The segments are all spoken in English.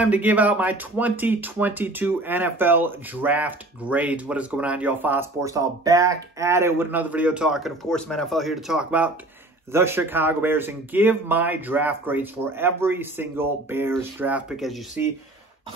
time to give out my 2022 NFL draft grades. What is going on, y'all? Faiz Sports Style back at it with another video talking, of course, some NFL here to talk about the Chicago Bears and give my draft grades for every single Bears draft pick. As you see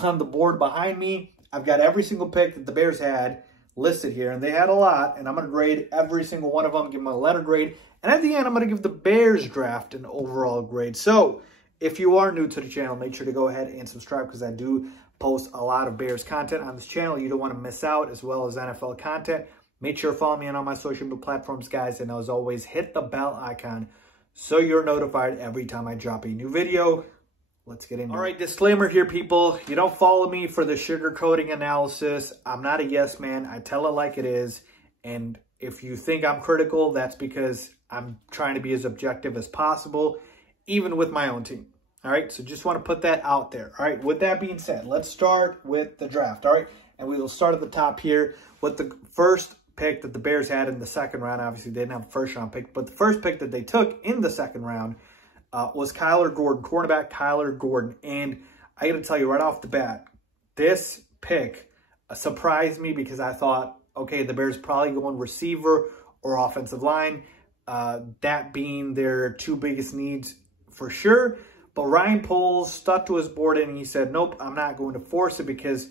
on the board behind me, I've got every single pick that the Bears had listed here, and they had a lot, and I'm going to grade every single one of them, give them a letter grade, and at the end, I'm going to give the Bears draft an overall grade. So, if you are new to the channel, make sure to go ahead and subscribe because I do post a lot of Bears content on this channel. You don't want to miss out, as well as NFL content. Make sure to follow me on all my social media platforms, guys. And as always, hit the bell icon so you're notified every time I drop a new video. Let's get into it. All right, disclaimer here, people. You don't follow me for the sugarcoating analysis. I'm not a yes man. I tell it like it is. And if you think I'm critical, that's because I'm trying to be as objective as possible, even with my own team. All right, so just want to put that out there. All right, with that being said, let's start with the draft. All right, and we will start at the top here with the first pick that the Bears had in the second round. Obviously, they didn't have a first-round pick, but the first pick that they took in the second round was Kyler Gordon, cornerback Kyler Gordon. And I got to tell you right off the bat, this pick surprised me because I thought, okay, the Bears probably going receiver or offensive line, that being their two biggest needs for sure. But Ryan Poles stuck to his board and he said, nope, I'm not going to force it because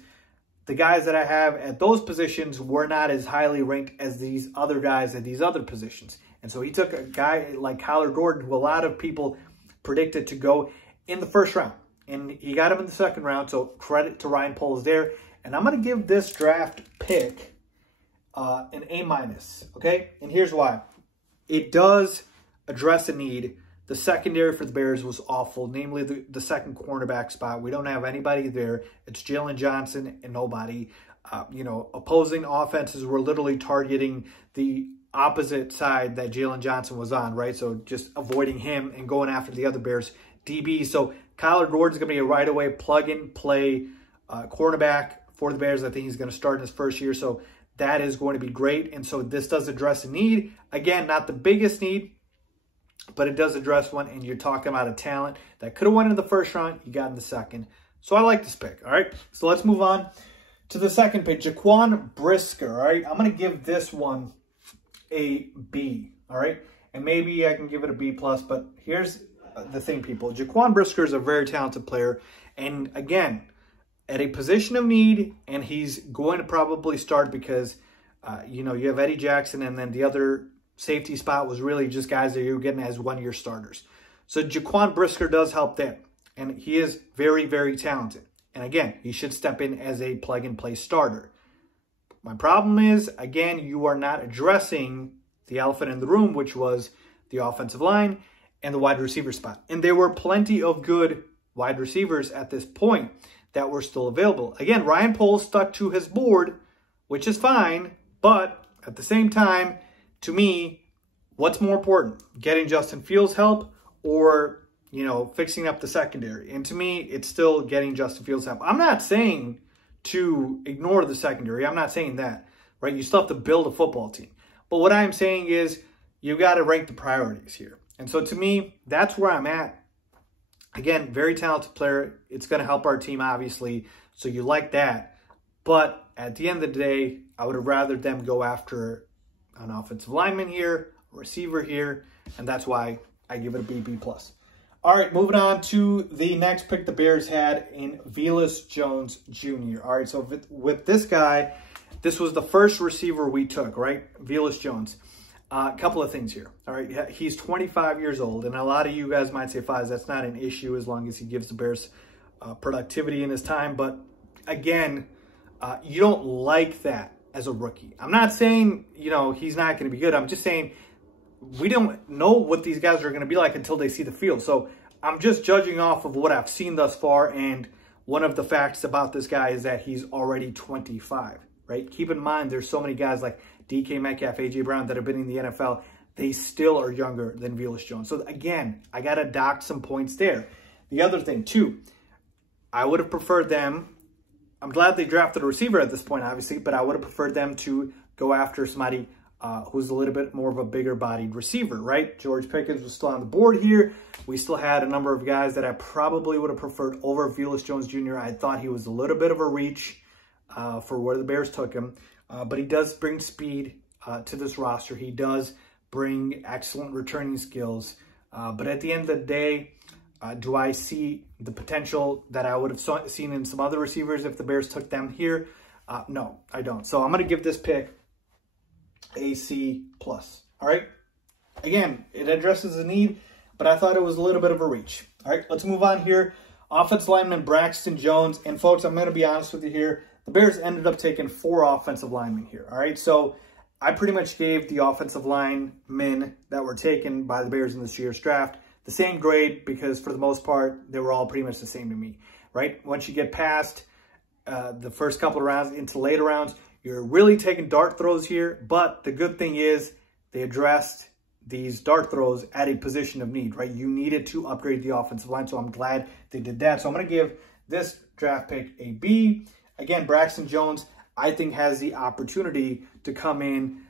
the guys that I have at those positions were not as highly ranked as these other guys at these other positions. And so he took a guy like Kyler Gordon, who a lot of people predicted to go in the first round. And he got him in the second round, so credit to Ryan Poles there. And I'm going to give this draft pick an A-, okay? And here's why. It does address a need. The secondary for the Bears was awful, namely the second cornerback spot. We don't have anybody there. It's Jalen Johnson and nobody. Opposing offenses were literally targeting the opposite side that Jalen Johnson was on, right? So just avoiding him and going after the other Bears DB. So Kyler Gordon's going to be a right-away plug-and-play cornerback for the Bears. I think he's going to start in his first year. So that is going to be great. And so this does address a need. Again, not the biggest need, but it does address one, and you're talking about a talent that could have won in the first round. You got in the second. So I like this pick, all right? So let's move on to the second pick, Quan Brisker, all right? I'm going to give this one a B, all right? And maybe I can give it a B+, but here's the thing, people. Quan Brisker is a very talented player, and again, at a position of need, and he's going to probably start because, you have Eddie Jackson, and then the other safety spot was really just guys that you're getting as one-year starters. So Quan Brisker does help there, and he is very, very talented. And again, he should step in as a plug-and-play starter. My problem is, again, you are not addressing the elephant in the room, which was the offensive line and the wide receiver spot. And there were plenty of good wide receivers at this point that were still available. Again, Ryan Poles stuck to his board, which is fine, but at the same time, to me, what's more important? Getting Justin Fields help or, fixing up the secondary? And to me, it's still getting Justin Fields help. I'm not saying to ignore the secondary. I'm not saying that, right? You still have to build a football team. But what I'm saying is you got to rank the priorities here. And so to me, that's where I'm at. Again, very talented player. It's going to help our team, obviously. So you like that. But at the end of the day, I would have rather them go after an offensive lineman here, a receiver here, and that's why I give it a B+. All right, moving on to the next pick the Bears had in Velus Jones Jr. All right, so with this guy, this was the first receiver we took, right? Velus Jones. A couple of things here. All right, he's 25 years old, and a lot of you guys might say, Faiz, that's not an issue as long as he gives the Bears productivity in his time. But again, you don't like that as a rookie. I'm not saying, he's not going to be good. I'm just saying we don't know what these guys are going to be like until they see the field. So I'm just judging off of what I've seen thus far. And one of the facts about this guy is that he's already 25, right? Keep in mind, there's so many guys like DK Metcalf, AJ Brown that have been in the NFL. They still are younger than Velus Jones. So again, I got to dock some points there. The other thing too, I would have preferred them. I'm glad they drafted a receiver at this point, obviously, but I would have preferred them to go after somebody who's a little bit more of a bigger bodied receiver, right? George Pickens was still on the board here. We still had a number of guys that I probably would have preferred over Velus Jones Jr. I thought he was a little bit of a reach for where the Bears took him. But he does bring speed to this roster. He does bring excellent returning skills. But at the end of the day, do I see the potential that I would have seen in some other receivers if the Bears took them here? No, I don't. So I'm going to give this pick a C+. All right. Again, it addresses a need, but I thought it was a little bit of a reach. All right, let's move on here. Offensive lineman Braxton Jones. And folks, I'm going to be honest with you here. The Bears ended up taking 4 offensive linemen here. All right, so I pretty much gave the offensive linemen that were taken by the Bears in this year's draft the same grade because for the most part, they were all pretty much the same to me, right? Once you get past the first couple of rounds into later rounds, you're really taking dart throws here, but the good thing is they addressed these dart throws at a position of need, right? You needed to upgrade the offensive line, so I'm glad they did that. So I'm going to give this draft pick a B. Again, Braxton Jones, I think, has the opportunity to come in,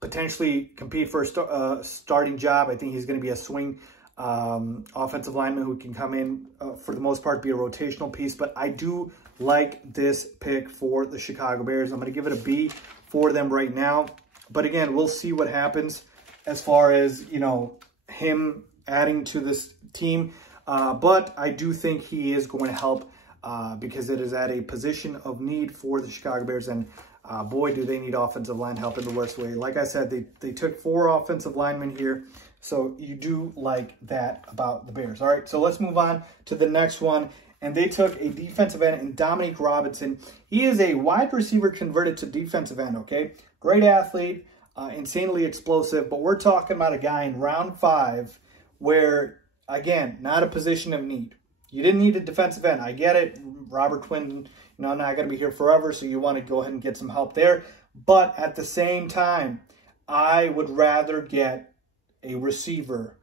potentially compete for a starting job. I think he's going to be a swing offensive lineman who can come in, for the most part, be a rotational piece. But I do like this pick for the Chicago Bears. I'm going to give it a B for them right now. But again, we'll see what happens as far as, you know, him adding to this team. But I do think he is going to help because it is at a position of need for the Chicago Bears. And boy, do they need offensive line help in the worst way. Like I said, they took 4 offensive linemen here. So you do like that about the Bears. All right, so let's move on to the next one. And they took a defensive end in Dominique Robinson. He is a wide receiver converted to defensive end, okay? Great athlete, insanely explosive. But we're talking about a guy in round 5 where, again, not a position of need. You didn't need a defensive end. I get it. Robert Quinn, you know, I'm not going to be here forever, so you want to go ahead and get some help there. But at the same time, I would rather get a receiver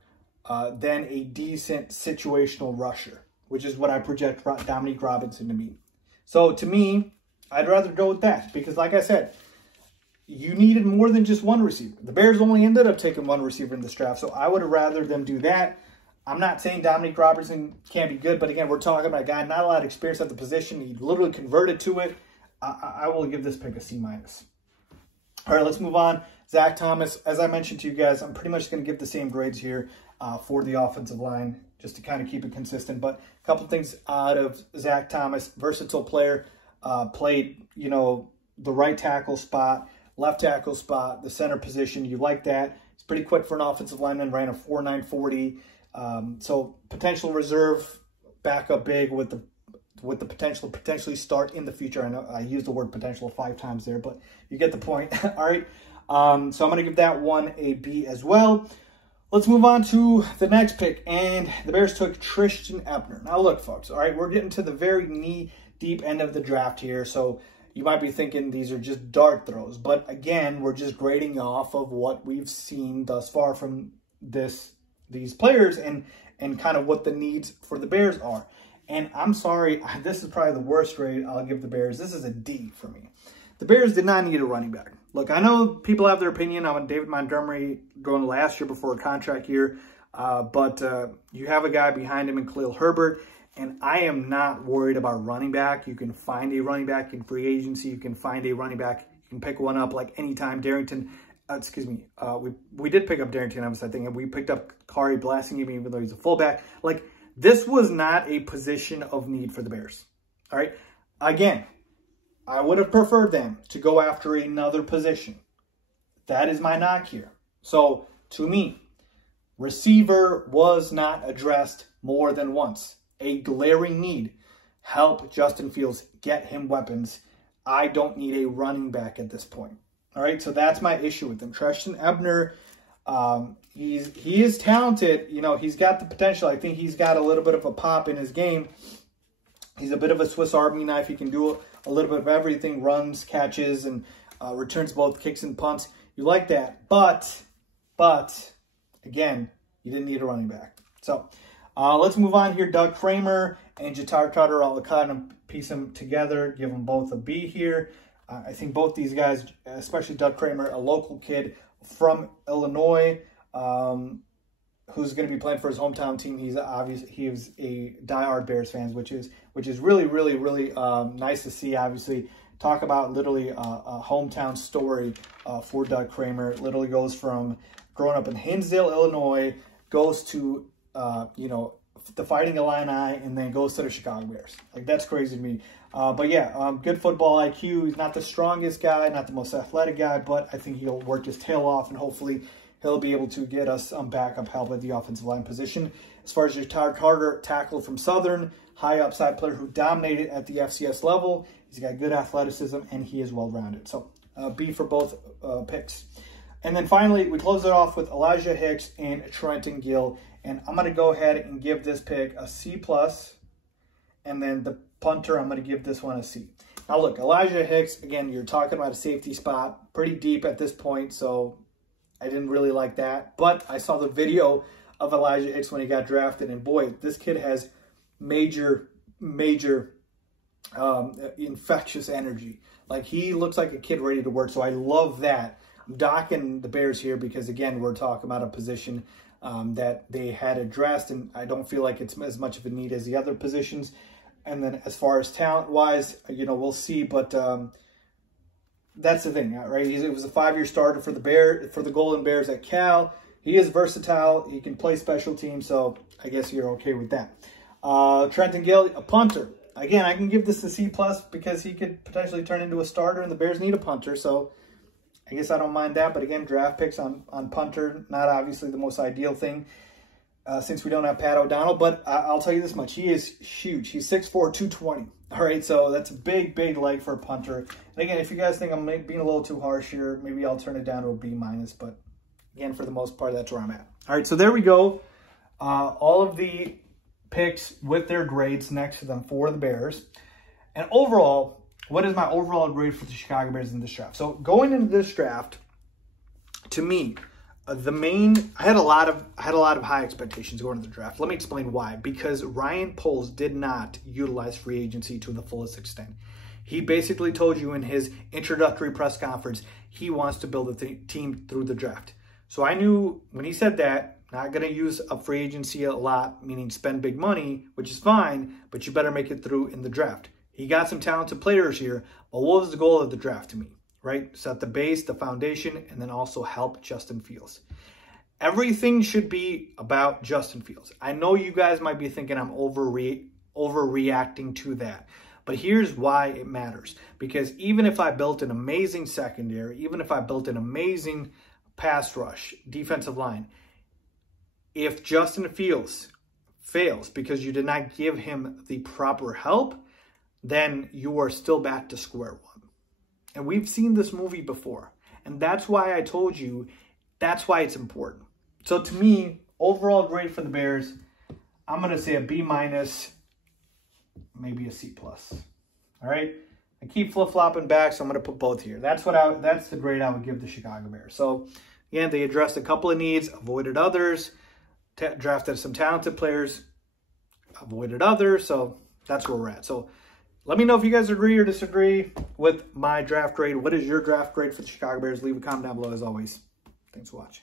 than a decent situational rusher, which is what I project Dominique Robinson to be. So to me, I'd rather go with that because, like I said, you needed more than just one receiver. The Bears only ended up taking 1 receiver in this draft, so I would have rather them do that. I'm not saying Dominique Robinson can't be good, but again, we're talking about a guy not a lot of experience at the position. He literally converted to it. I will give this pick a C-. All right, let's move on. Zach Thomas, as I mentioned to you guys, I'm pretty much going to give the same grades here for the offensive line just to kind of keep it consistent. But a couple things out of Zach Thomas, versatile player, played, you know, the right tackle spot, left tackle spot, the center position. You like that. It's pretty quick for an offensive lineman, ran a 4.940. So potential reserve, backup big with the potential to potentially start in the future. I know I used the word potential 5 times there, but you get the point. All right. So I'm going to give that one a B as well. Let's move on to the next pick, and the Bears took Tristan Ebner. Now look, folks, all right, we're getting to the very knee-deep end of the draft here, so you might be thinking these are just dart throws. But again, we're just grading off of what we've seen thus far from these players and kind of what the needs for the Bears are. And I'm sorry, this is probably the worst grade I'll give the Bears. This is a D for me. The Bears did not need a running back. Look, I know people have their opinion on David Montgomery going last year before a contract year, but you have a guy behind him in Khalil Herbert, and I am not worried about running back. You can find a running back in free agency. You can find a running back. You can pick one up like anytime. We did pick up Darrington Evans, I think, and we picked up Kari Blasingame even though he's a fullback. Like, this was not a position of need for the Bears. All right? Again, I would have preferred them to go after another position. That is my knock here. So, to me, receiver was not addressed more than once. A glaring need. Help Justin Fields, get him weapons. I don't need a running back at this point. All right, so that's my issue with him. Tristan Ebner, he is talented. You know, he's got the potential. I think he's got a little bit of a pop in his game. He's a bit of a Swiss Army knife. He can do a little bit of everything, runs, catches, and returns both kicks and punts. You like that. But, again, you didn't need a running back. So, let's move on here. Doug Kramer and Jatar Cutter, I'll kind of piece them together, give them both a B here. I think both these guys, especially Doug Kramer, a local kid from Illinois, who's going to be playing for his hometown team. He is a diehard Bears fan, which is really, really, really nice to see. Obviously, talk about literally a hometown story for Doug Kramer. It literally goes from growing up in Hinsdale, Illinois, goes to the Fighting Illini, and then goes to the Chicago Bears. Like, that's crazy to me. But yeah, good football IQ. He's not the strongest guy, not the most athletic guy, but I think he'll work his tail off, and hopefully he'll be able to get us some backup help at the offensive line position. As far as Jatar Carter, tackle from Southern, high upside player who dominated at the FCS level. He's got good athleticism, and he is well-rounded. So B for both picks. And then finally, we close it off with Elijah Hicks and Trenton Gill. And I'm going to go ahead and give this pick a C+. And then the punter, I'm going to give this one a C. Now look, Elijah Hicks, again, you're talking about a safety spot. Pretty deep at this point, so I didn't really like that. But I saw the video of Elijah Hicks when he got drafted. And boy, this kid has major infectious energy. Like, he looks like a kid ready to work. So I love that. I'm docking the Bears here because, again, we're talking about a position that they had addressed, and I don't feel like it's as much of a need as the other positions. And then as far as talent-wise, we'll see. But that's the thing, right? It was a 5-year starter for the Golden Bears at Cal. He is versatile. He can play special teams, so I guess you're okay with that. Trenton Gill, a punter. Again, I can give this a C+ because he could potentially turn into a starter, and the Bears need a punter, so I guess I don't mind that. But again, draft picks on punter, not obviously the most ideal thing since we don't have Pat O'Donnell. But I'll tell you this much. He is huge. He's 6'4", 220. All right, so that's a big leg for a punter. And again, if you guys think I'm being a little too harsh here, maybe I'll turn it down to a B-. But again, for the most part, that's where I'm at. All right, so there we go. All of the picks with their grades next to them for the Bears. And overall, what is my overall grade for the Chicago Bears in this draft? So going into this draft, to me, I had a lot of high expectations going into the draft. Let me explain why. Because Ryan Poles did not utilize free agency to the fullest extent. He basically told you in his introductory press conference he wants to build a team through the draft. So I knew when he said that, not going to use a free agency a lot, meaning spend big money, which is fine, but you better make it through in the draft. He got some talented players here, but what was the goal of the draft to me, right? Set the base, the foundation, and then also help Justin Fields. Everything should be about Justin Fields. I know you guys might be thinking I'm overreacting to that, but here's why it matters. Because even if I built an amazing secondary, even if I built an amazing pass rush, defensive line, if Justin Fields fails because you did not give him the proper help, then you are still back to square one. And we've seen this movie before. And that's why I told you, that's why it's important. So to me, overall grade for the Bears, I'm going to say a B-, maybe a C+. All right? I keep flip-flopping back, so I'm going to put both here. That's the grade I would give the Chicago Bears. So, again, they addressed a couple of needs, avoided others, drafted some talented players, avoided others. So that's where we're at. So let me know if you guys agree or disagree with my draft grade. What is your draft grade for the Chicago Bears? Leave a comment down below as always. Thanks for watching.